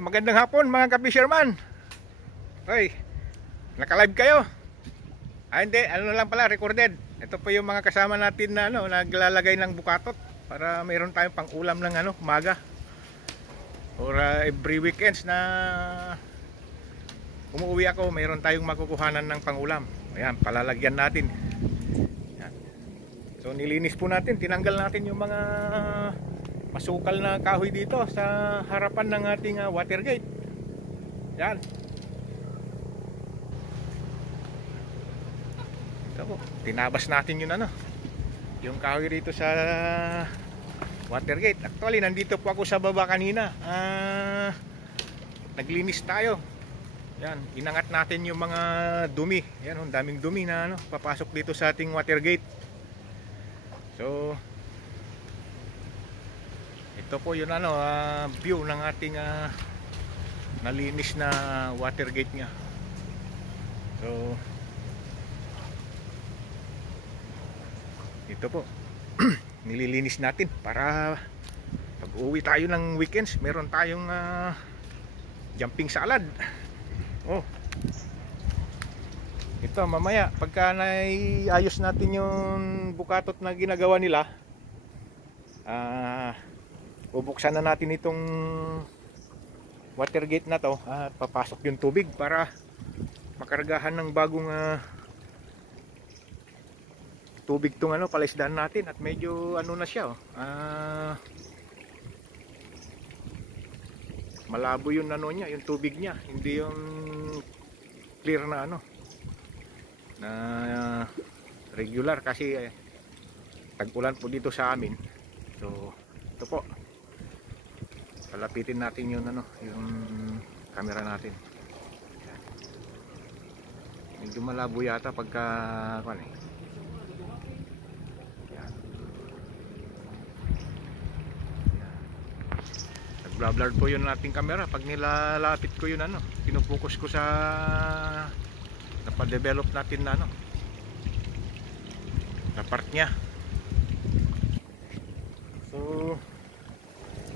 Magandang hapon mga ka-fisherman. Hoy, naka-live kayo? Hindi, ano lang pala, recorded. Ito po yung mga kasama natin na naglalagay ng bukatot para mayroon tayong pang-ulam ng umaga. Or every weekends na umuwi ako, mayroon tayong makukuhanan ng pang-ulam. Ayan, palalagyan natin. Ayan. So nilinis po natin, tinanggal natin yung mga masukal na kahoy dito sa harapan ng ating water gate. Yan. Ito po, tinabas natin yung kahoy rito sa water gate. Actually, nandito po ako sa baba kanina. Naglinis tayo. Yan, inangat natin yung mga dumi. Yan, ang daming dumi na papasok dito sa ating water gate. So ito po yun view ng ating nalinis na water gate nya. So ito po nililinis natin para pag uwi tayo ng weekends meron tayong jumping salad. Oh, ito mamaya pagka naiayos natin yung bukatot na ginagawa nila, bubuksan na natin itong water gate na to at papasok yung tubig para makargahan ng bagong tubig tong palaisdaan natin. At medyo na siya malabo yung niya, yung tubig niya, hindi yung clear na na regular kasi tag-ulan po dito sa amin. So ito po, palapitin natin yung yung camera natin. Medyo malabo yata pagka nag-blur po yun nating camera pag nilalapit ko yun pinupokus ko sa napadevelop natin na na part nya. So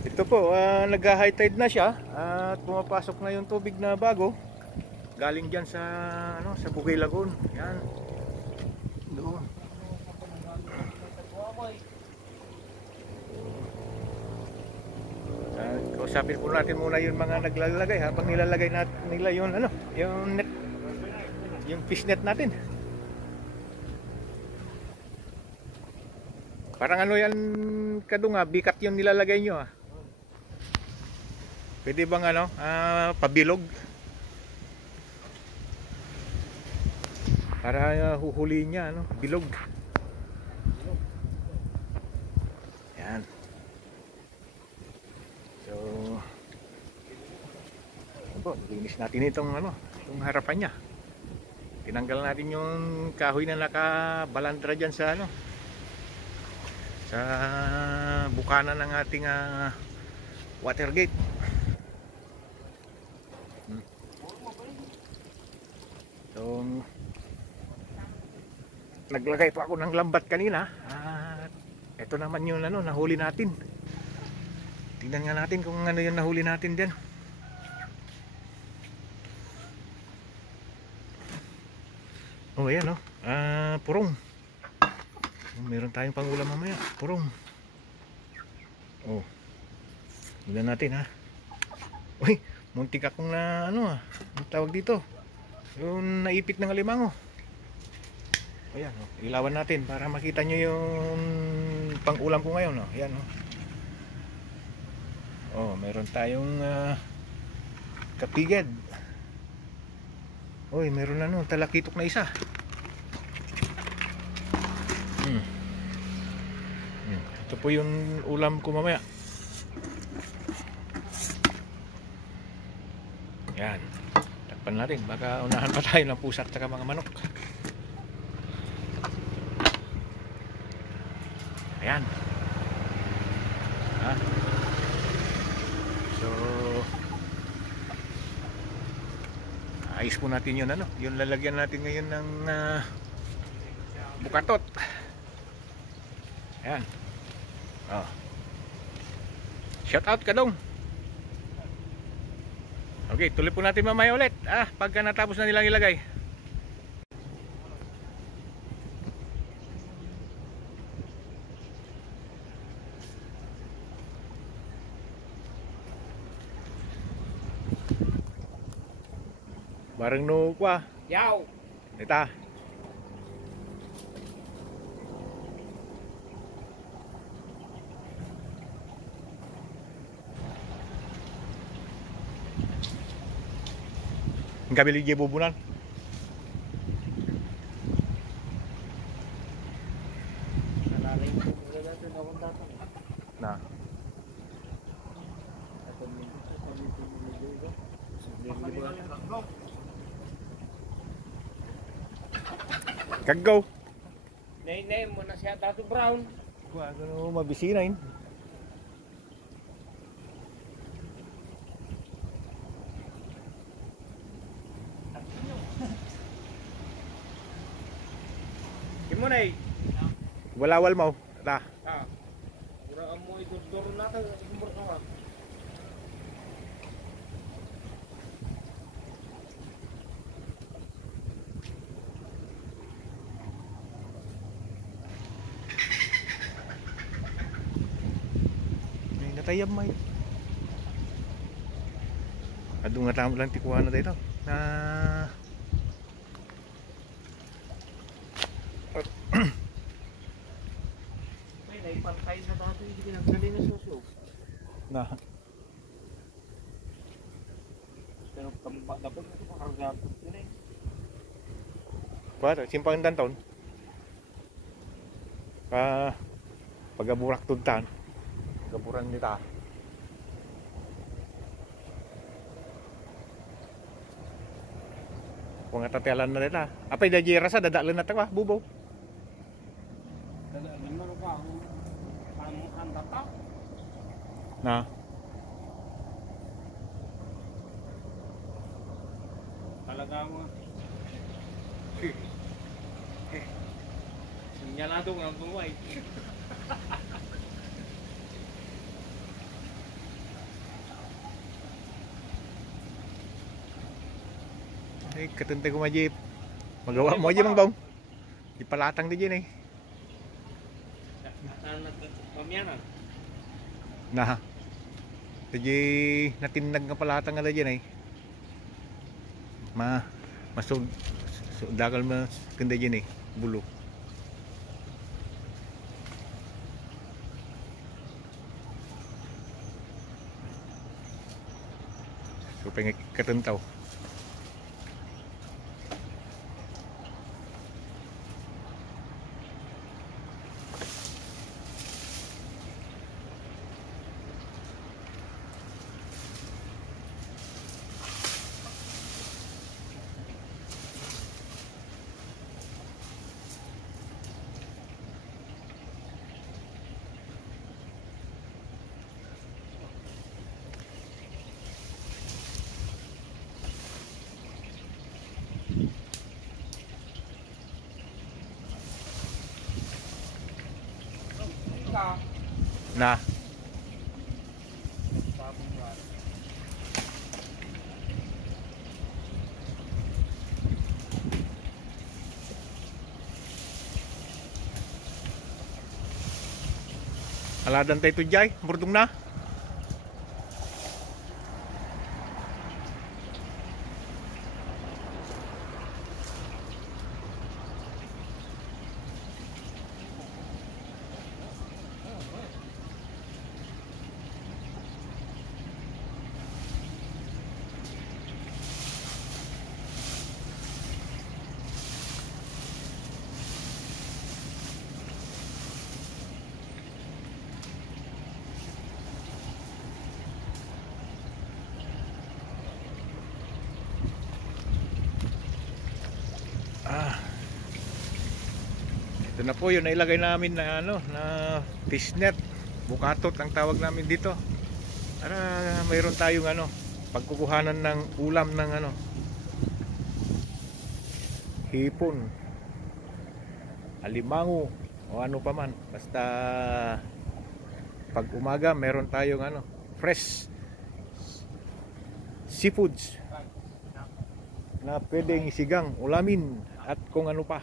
ito po, nag-high tide na siya at pumapasok na yung tubig na bago galing dyan sa sa Bugay Lagoon. Yan. Doon. Kausapin po natin muna yung mga naglalagay habang nilalagay nila yung yung net, yung fish net natin. Parang yan kadunga, bikat yung nilalagay nyo Pwede bang pabilog para huhuli niya bilog. Yan. So linis natin itong yung harapan niya. Tinanggal natin yung kahoy na nakabalandra dyan sa sa bukana ng ating water gate. So naglagay po ako ng lambat kanina at ito naman yung nahuli natin. Tingnan nga natin kung ano yung nahuli natin diyan. Oh ayan purong. Meron tayong pangulam mamaya, purong. Oh, tignan natin Uy, muntik akong ang tawag dito, yung naipit ng alimango. Ayan, ilawan natin para makita nyo yung pang-ulam ko ngayon. Ayan, meron tayong kapigad. Uy, meron talakitok na isa. Ito po yung ulam ko mamaya. Yan, takpan natin, baka unahan pa tayo ng pusa at saka mga manok. Ayan. So ayos po natin yun yung lalagyan natin ngayon ng bukatot. Ayan. Shout out ka dong. Okay, tuloy po natin mamaya ulit. Pagka natapos na nilang ilagay. Bareng no kwa. Yaw. Ita. Gabi lagi bubunan. Nalalay ko mga natin akong datang. Nah. At ang minto sa pamito mo medyo ito. Kagaw. Nay mo na siya Tato Brown. Kuha ano mabisinain. Kimunay. Walawal mo. Ta. Kurang mo idor-dor natin. Umur ka. Ay natayab may. Adu nga tamo lang tikuha na dito. Na May naipantay na dati. Hindi kinagdali na susyo. na Pero dapat ito makaragapot yun eh. para simpang danton. Pagaburak tudtan. Pagaburan nita. Kung atatelan na nila. Apay da jira sa dadalan na ta bubo. Dadaan mo ka ang andata. Na. Talaga mo. Sinyalado ng buhay. Ay katentay ko majip. Magawa mo aja mang bang. Ipalatang di dyan eh. Pamyanan. Nah. Tadi natinag nga palatang nga dyan eh. Masud dagal ma kenda dyan eh. Bulu. So pengen katentaw. Nah. Aladan tayo tujay, murdong na. Ito na po yung nailagay namin na na fish net, bukatot ang tawag namin dito. Para mayroon tayong pagkukuhanan ng ulam ng hipon, alimango o ano pa man. Basta pag umaga meron tayong fresh seafoods na pwedeng isigang, ulamin at kung ano pa.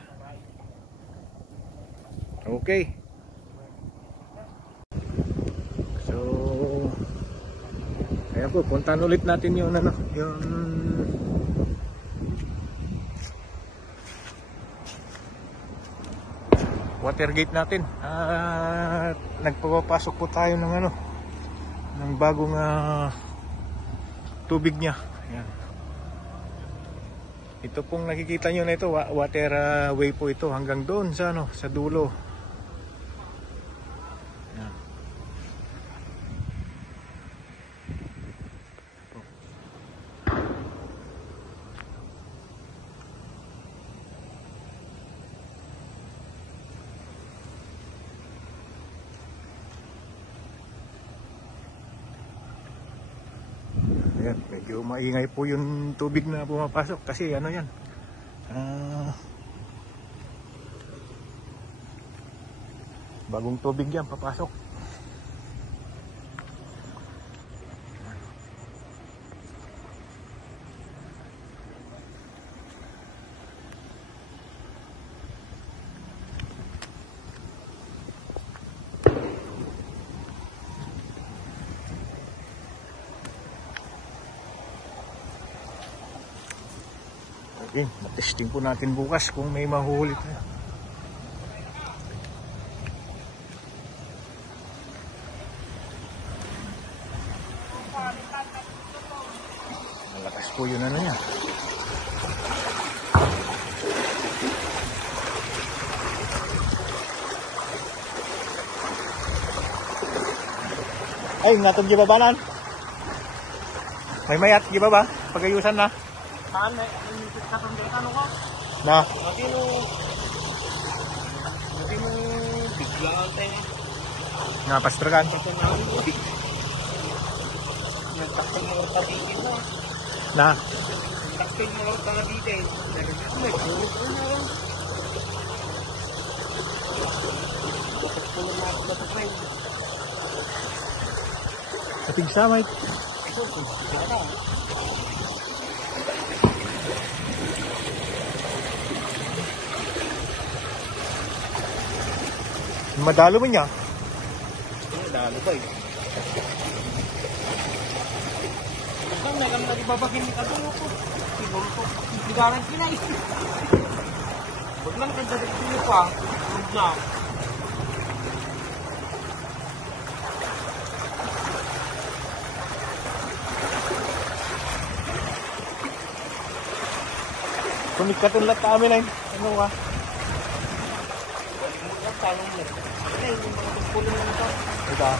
Okay. So ayan po, puntahan ulit natin yung ano, yung water gate natin. At nagpapasok po tayo ng ano, ng bagong tubig niya. Ayan. Ito pong nakikita nyo na ito, water way po ito hanggang doon sa ano, sa dulo. Ayan. Ayan, medyo maingay po yung tubig na pumapasok kasi ano yan, bagong tubig yan papasok. Okay, matesting po natin bukas kung may mahuhuli tayo. Malakas po yun ano niya. Ay, natong gibabanan. May mayat gibaba, pagayusan na. Saan na? Ano ka? Na. Matino biglaan tayo. Napastragan. Nagtakting mo sa bitin mo. Na. Nagtakting mo sa bitin. May puro ko na lang. Bakit ko na ako na patay? Kating samay. Ito, sana. Madalo mo niya. Dalo ba eh? Saan na lang nagibabagin ni Kadulo ko? Siguro ko. Ligaran kinay. Huwag lang kagdadag sila pa. Huwag na. Kumikatulat ka amin ay. Ano ka? Tanong mo. Ay, yung mga tagpulong lang ito. Ito.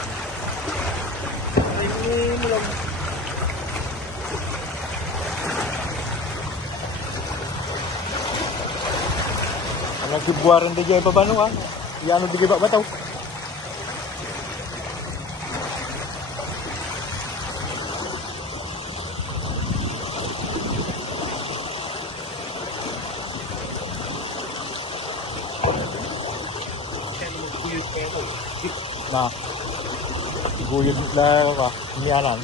Ay, mo lang. Nagkibuwaran din dyan pa ba no ka? Iano di ba bataw? Na. Guyod na ka. Niyanan.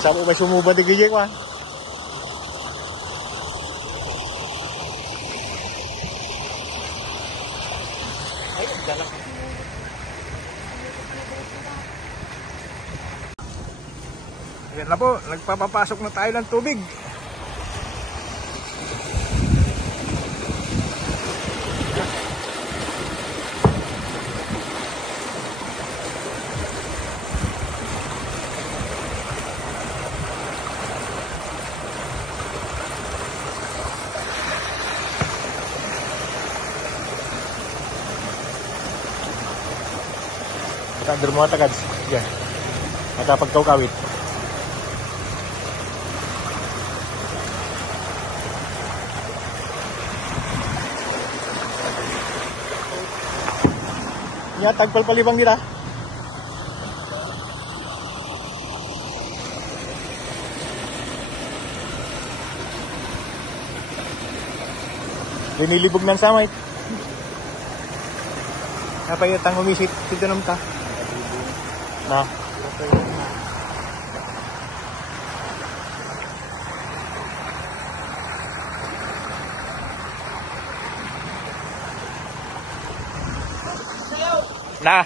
Sabo ba sumubad di gijek wa? Ayun, galak. Ayan na po, nagpapapasok na tayo ng tubig. Under mo tagad. Yan. Matapagkaw-kawit. Ya, tagpalpalibang nila. Linilibog ng samay. Napayatang umisit. Tignan ka. Na. Na.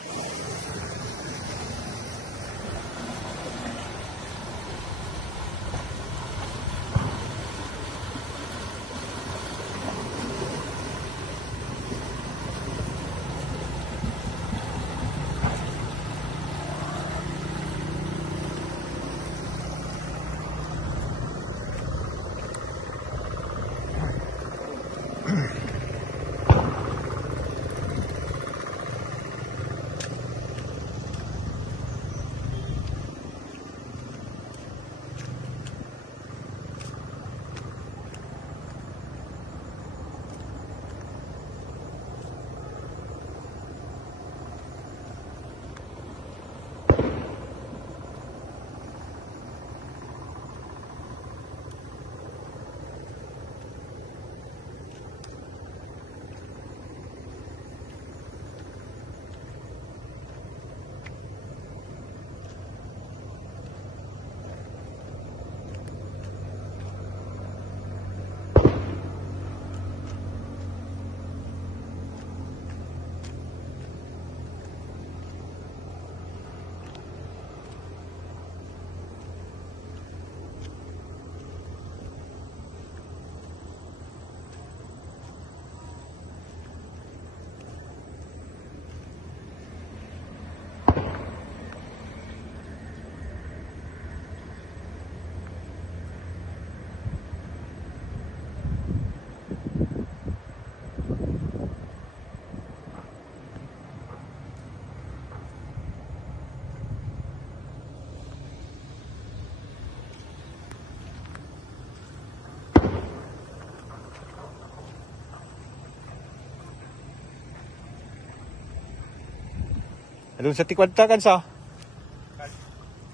Doon sa tikwad kan sa.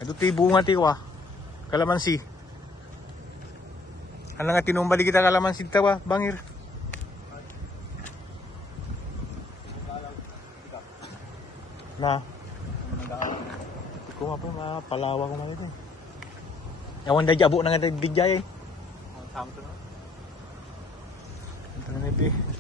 Ito ti bunga ti wa. Kalamansi. Ano nga tinumbali kita kalamansi tawa, bangir. Na. Ko apa mapalawa ko man ito. Yawan da jabo na nga dijay. Tama to na. Ito na ito.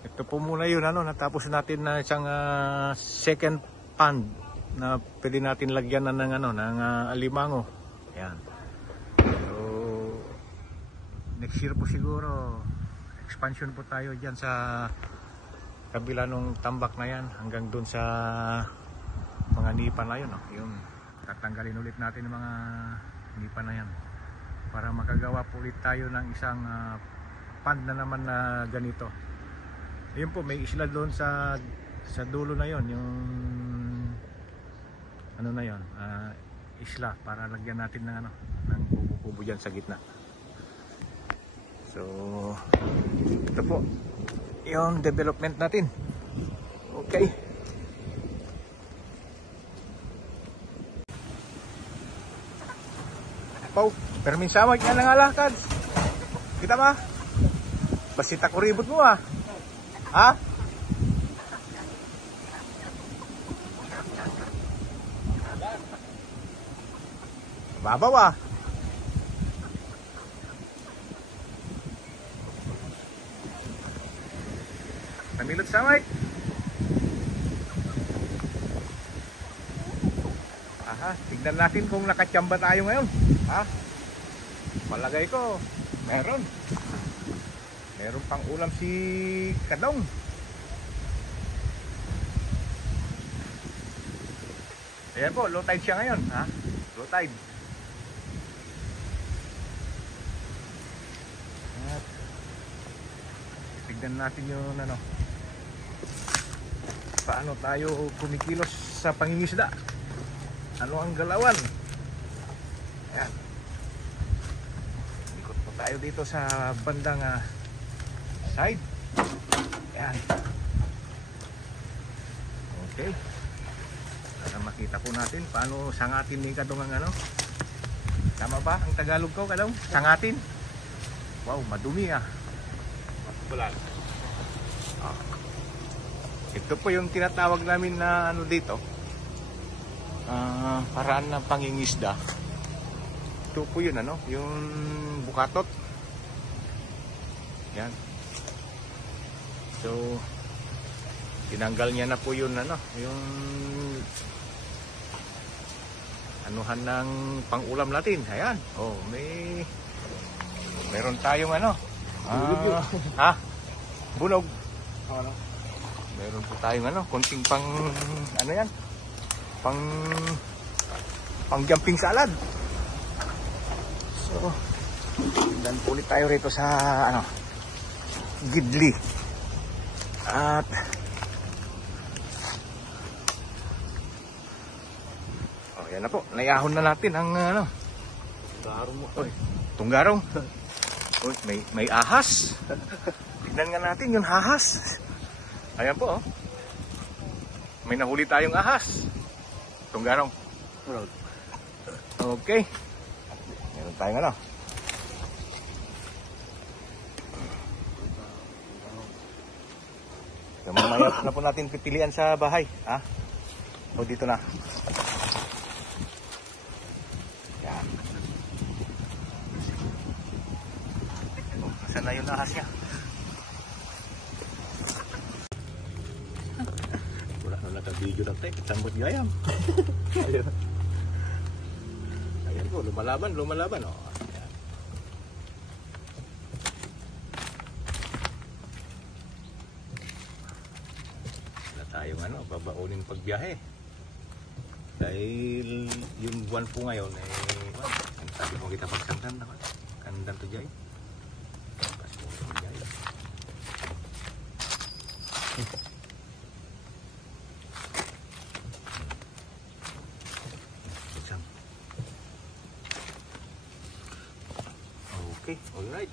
Ito po muna yun, natapos natin na isang second pond na pwede natin lagyan na ng alimango. Ayan. So, next year po siguro, expansion po tayo dyan sa kabila nung tambak na yan, hanggang dun sa mga nipa na yun. Yung tatanggalin ulit natin yung mga nipa na yan para makagawa po ulit tayo ng isang pond na naman na ganito. Ayun po, may isla doon sa dulo na yon, yung ano na yon, isla para lagyan natin ng ano, ng kubo-kubo dyan sa gitna. So ito po yung development natin. Okay. Pau, perminsama ka na nga lakad. Kita ba? Basita ko ribot mo ah. Ha? Babaw ah. Namilot sa mic. Aha, tignan natin kung nakachamba tayo ngayon. Ha? Palagay ko, meron. Meron pang ulam si Kadong. Ayan po, low tide siya ngayon. Ha? Low tide. At tignan natin yung ano, paano tayo kumikilos sa pangingisda. Ano ang galawan? Ayan. Ikot po tayo dito sa bandang side. Ayan. Okay. Para makita po natin paano sangatin ni Kadong ang ano. Tama ba ang Tagalog ko, Kadong? Sangatin? Wow, madumi ah. Bulan. Ito po yung tinatawag namin na ano dito. Paraan ng pangingisda. Ito po yun ano, yung bukatot. Yan. So tinanggal niya na po yun ano, yung anuhan ng pangulam natin. Ayan. Oh, meron tayong ano. Ha? Bunog. Ano? Meron po tayong ano, konting pang ano yan? Pang jumping salad. So, dan ulit tayo rito sa ano, Gidli. At oh, yan na po. Naiahon na natin ang ano. Garong mo. Oy, tunggarong. Oy, may ahas. Tignan nga natin yung ahas. Ayan po oh. May nahuli tayong ahas. Tunggarong. Okay. Meron tayong ano. So, mamaya na po natin pipilian sa bahay. Ha? O dito na. Yan. O, saan na yung ahas niya? Wala na naka-video na tayo. Sambot gayam. Ayun. Ayan po, lumalaban. O, ayan. Wala tayong ano, babaunin pagbiyahe. Dahil yung buwan po ngayon, sabi mo kita pagsandan na. Kandan to jay. Okay, alright.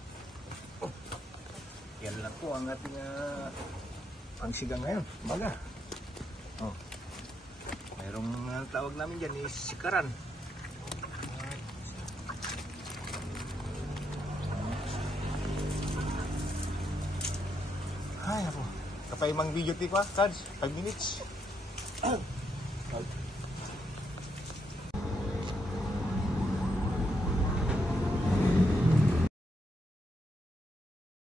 Oh, yan lang po ang ating pangsigang ngayon. Baga. Oh. Mayroong tawag namin dyan is sikaran. Ay, ako. Kapay mang video ti ko, Kads. 5 minutes.